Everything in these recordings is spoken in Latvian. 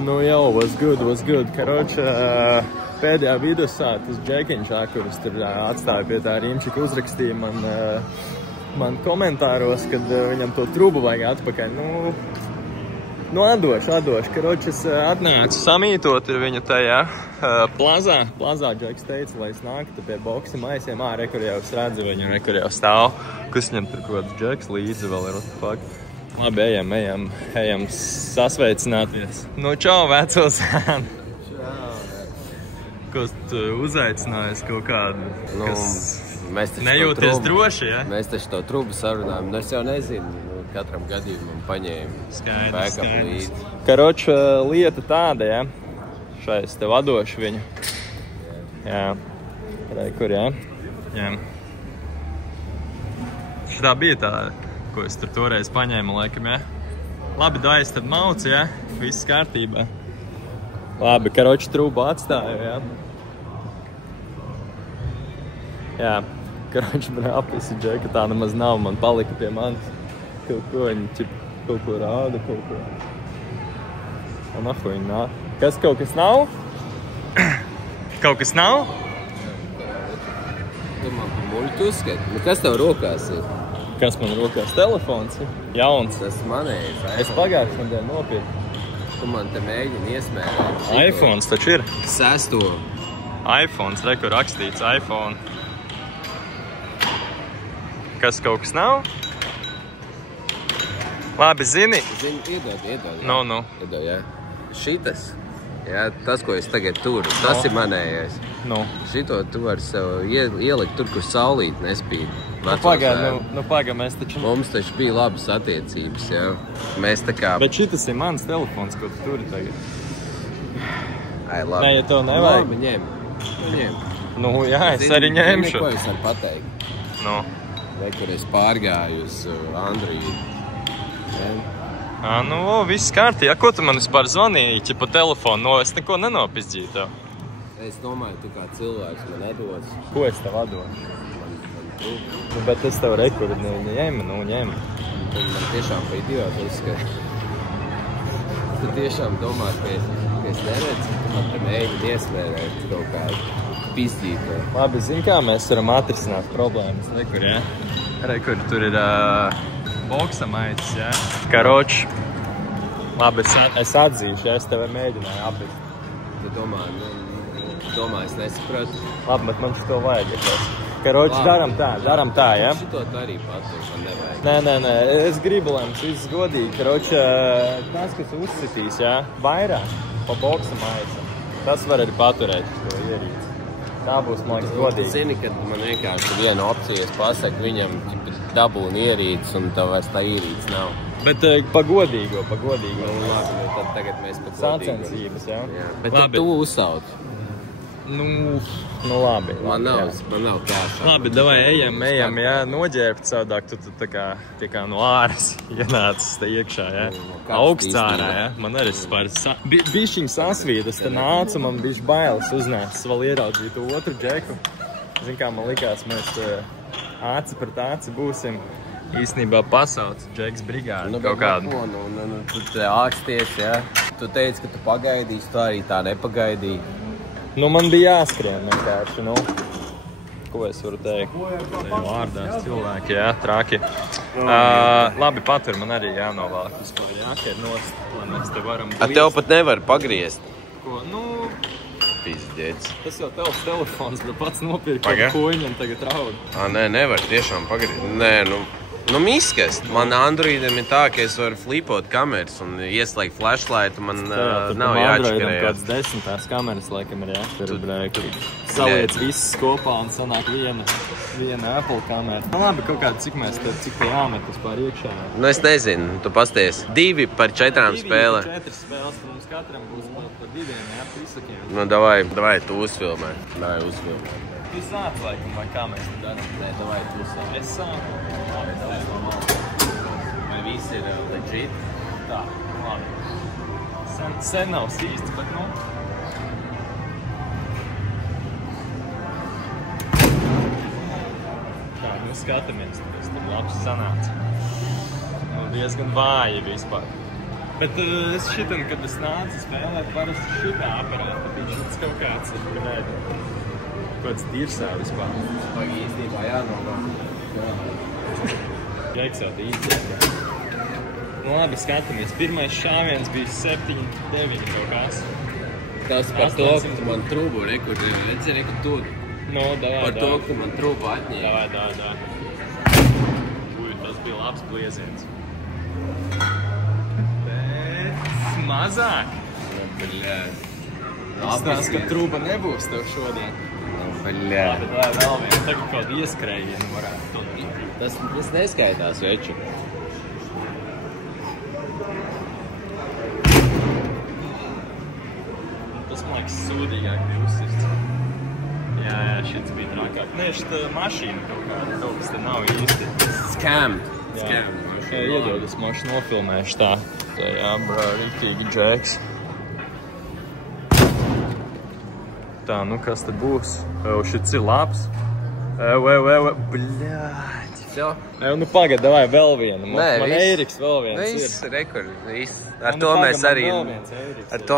Nu jau, was good. Karoči, pēdējā vidusā tas džekiņš, kurus tur atstāja pie tā Rimčika, uzrakstīja man komentāros, kad viņam to trubu vajag atpakaļ. Nu atdošu. Karoči, es atnācu samītot ar viņu tajā plazā. Plazā džeks teica, lai es nāktu pie boksa maisiem. Rekur jau es redzu viņu, rekur jau stāv. Kas viņam tur kaut kāds džeks līdzi vēl ir, what the fuck. Labi, ejam sasveicināties. Nu, čau, veco sēnu. Ko tu uzaicinājies kaut kādu, kas nejūties droši, ja? Mēs taču to trubu sarunājam. Es jau nezinu, katram gadījumam paņēmu backup līdzi. Karoči, lieta tāda, ja? Šais te vadoši viņu. Jā. Kur, ja? Jā. Šitā bija tāda. Ko es tur toreiz paņēmu, laikam, ja? Labi, daies tad mauc, ja? Viss kārtībā. Labi, karoči trubu atstāju, ja? Jā, karoči man apisi džeka, tā nemaz nav, man palika pie manis. Kaut ko viņi kaut ko rāda, kaut ko. Nahu viņi nāk. Kas, kaut kas nav? Kaut kas nav? Tu man pa muļķu uzskati. Kas tev rokās ir? Kas man rokās? Telefons ir jauns. Tas manējais. Es pagājušajā nedēļā nopirku. Tu man te mēģini iesmērēt. iPhones taču ir. 6. iPhones, rekur rakstīts iPhone. Kas kaut kas nav? Labi, zini? Iedod. Iedod, jā. Šitas. Jā, tas, ko es tagad turu, tas ir manējais. Šito tu vari sev ielikt tur, kur saulīt nespīd. Pagā, mēs taču... Mums taču bija labas attiecības, jā. Mēs tā kā... Bet šitas ir mans telefons, ko tu turi tagad. Ai, labi. Nē, ja tev nevajag. Labi, ņem. Nu, jā, es arī ņemšu. Ko es varu pateikt? Vai, kur es pārgāju uz Android. Viss kārtībā. Ko tu man vispār zvanīji pa telefonu? Es neko nenopizģīju tev. Es domāju, tu kā cilvēks man atdos. Ko es tev atdošu? Bet es tev rekordu ņemu. Tu man tiešām pa idiotu uzskati. Tu tiešām domā, ka es neredzu, tu man te mēģini iesmērēt kaut kādu pizģītu. Labi, zini kā mēs varam atrisināt problēmas. Rekur, ja? Rekur, tur ir boksa maisis, ja? Karoči. Labi, es atzīšu, ja es tev mēģināju apist. Tu domā, es nesapratu. Labi, bet man šito vajag, ja tas. Karoči, daram tā, ja? Šito tu arī patīk, man nevajag. Nē, es gribu, lai mums viss godīgi. Karoči, tas, kas uzsitīs, ja? Vairāk pa boksa maisam. Tas var arī paturēt šo ierīci. Tā būs, man liekas, godīgi. Tu zini, ka man vienkārši viena opcija, es pasaku viņam, dabūni ierīces, un tev vairs tā ierīces nav. Bet pa godīgo. Labi, tad tagad mēs pa godīgo. Sacensības, jā? Bet tad tu uzsauc. Labi. Man nav kāšā. Labi, davai, ejam, jā, noģērbt savādāk, tu tā kā no āras ienācis te iekšā, jā? Augsts ārā, jā? Man arī bišķiņ sasvīd, es te nācu, man bišķi bailes uznācis, vēl ieraudzīt otru džeku. Zin kā, man likās, mēs aci pret aci būsim. Īstenībā pasauc džeks brigādi kaut kādu. Tu te āksties, jā? Tu teici, ka tu pagaidīsi, tu arī tā nepagaidīji. Man bija jāskrien vienkārši, Ko es varu teikt? Vārdās cilvēki, jā, traki. Labi, patur, man arī jānovāk. Vispār jāķer nost, lai mēs te varam blīst. Tev pat nevar pagriezt. Ko? Pizdiets. Tas jau tavs telefons, bet pats nopirka kaut koņu un tagad raud. Nē, nevar tiešām pagriezt. Nē, miskas. Man Androidam ir tā, ka es varu flipot kameras un ieslēgt flashlightu, man nav jāatškarējās. Androidam kāds 10 kameras, laikam, ir, jā? Tur saliec visas kopā un sanāk viena Apple kamera. Labi, kaut kāda, cik te jāmet vispār iekšā? Es nezinu, tu pasties. 2 par 4 spēlē. 4 spēles, mums katram būs par 2, jā, pisakiem. Davai, tu uzfilmē. Davai, uzfilmē. Tu sāc, laikam, vai kā mēs tu darām? Nē, davai, tu sāc. Es sāku. Vai viss ir legit? Tā, labi. Sen nav īsti, bet Tā, skatāmies, tas tur labs sanāca. Diezgan vāji vispār. Bet es šitam, kad es nācu spēlēt, parasti šitā aparāta bija šits kaut kāds, kāds dirsā vispār. Vai īstībā jānolāk. Reiksot īstenībā. Nu labi, skatāmies. Pirmais šāviens bija 7-9 kaut kāds. Tas par to, ka tu man trūbu, rekur tur. No, davai, par to, ka man trūbu atņēma. Davai. Uj, tas bija labs blieziens. Bet mazāk. Izstāst, ka trūba nebūs tev šodien. Labi, davai vēl vienu. Tagad kaut ieskrējienu varētu to būt. Tas neskaitās, veču. Tas, man liekas, sūdīgāk bija uzsirds. Jā, šits bija trakāk. Nē, šita mašīna kaut kas te nav īsti. Scam. Jā, iedod, es mašu nofilmēšu tā. Tā jā, brā, riktīgi džeks. Tā, nu kas tad būs? Šits ir labs. Bļāķi. Nu pagad, davai vēl vienu. Man Eiriks vēl viens ir. Viss, rekur, viss. Ar to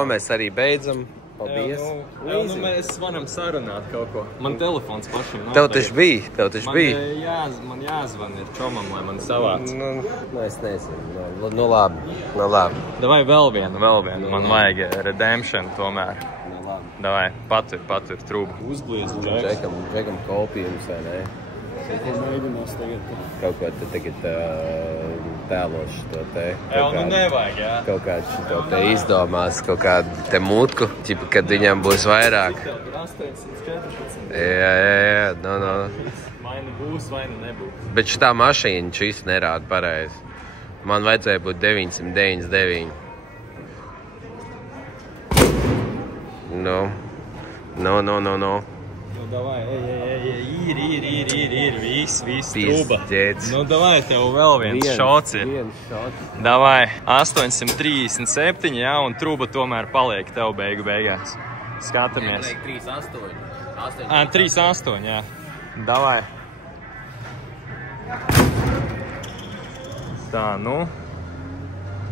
mēs arī beidzam. Paldies. Nu mēs varam sarunāt kaut ko. Man telefons pašam nav. Tev taču bija. Man jāzvan ir čomam, lai man savāc. Nu, es nezinu. Nu labi. Davai vēl vienu. Man vajag redemption tomēr. Davai, patur trūbu. Uzbliedz džeks. Džekam kopījums, vai ne? Kaut ko te tagad tēloši to te. Nu nevajag, jā. Kaut kādu šito te izdomās, kaut kādu te mutku, ķipa, kad viņam būs vairāk. 814. Jā, no. Vai nu būs, vai nu nebūs. Bet šitā mašīna šis nerāda pareizi. Man vajadzēja būt 999. No. Nu, davai, ir, viss trūba. Nu, davai, tev vēl viens šots ir. Davai, 837, jā, un trūba tomēr paliek tev beigās. Skatāmies. 3,8, jā. Davai. Tā, nu.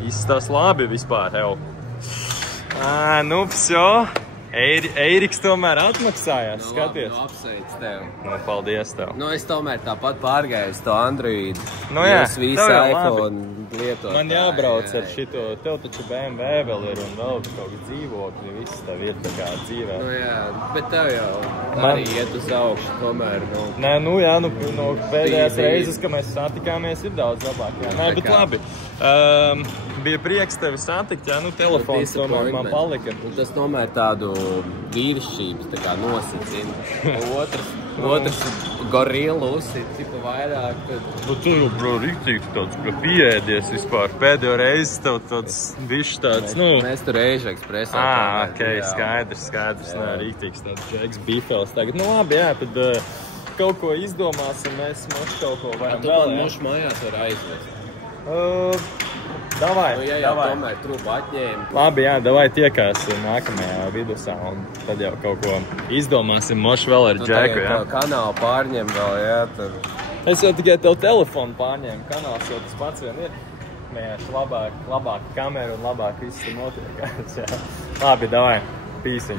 Izstās labi vispār, tev. Nu, psjo. Eiriks tomēr atmaksājās, skaties. Nu, apsveic tev. Nu, paldies tev. Nu, es tomēr tāpat pārgāju uz to Android. Nu, jā, tev jau iPhone lietot. Man jābrauc ar šito, tev taču BMW vēl ir un vēl kaut kā dzīvokļi, viss tev ir tā kā dzīvē. Nu, jā, bet tev jau arī iet uz augšu tomēr. Nē, nu, jā, no pēdējās reizes, ka mēs satikāmies, ir daudz labāk. Jā. Nē, bet labi. Bija prieks tevi satikt, jā, nu telefons tomēr man palika. Tas tomēr tādu vīrišķības tā kā nosacina. Otrs gorilu uzsit, cipa vairāk. Nu, tu jau, bro, riktīgi tāds pieēdies vispār. Pēdējo reizi tev tāds bišķi tāds, nu... Mēs tur Eižu ekspresā. Ok, skaidrs, nē, riktīgs tāds džeks bifels tagad. Nu, labi, jā, tad kaut ko izdomāsim, mēs kaut ko varam vēl, jā. Tu mušu mājās var aizvest. Davai, nu, jā, tomēr trūba atņēma. Labi, jā, davai tiekās nākamajā vidusā un tad jau kaut ko izdomāsim mošu vēl ar džeku, jā. Tu kanālu pārņem vēl, jā, tur. Es jau tikai tev telefonu pārņēmu, kanāls jau tas pats vien ir. Vienkārši labāk kamera un labāk viss tur notiekās, jā. Labi, davai, pīsiņš.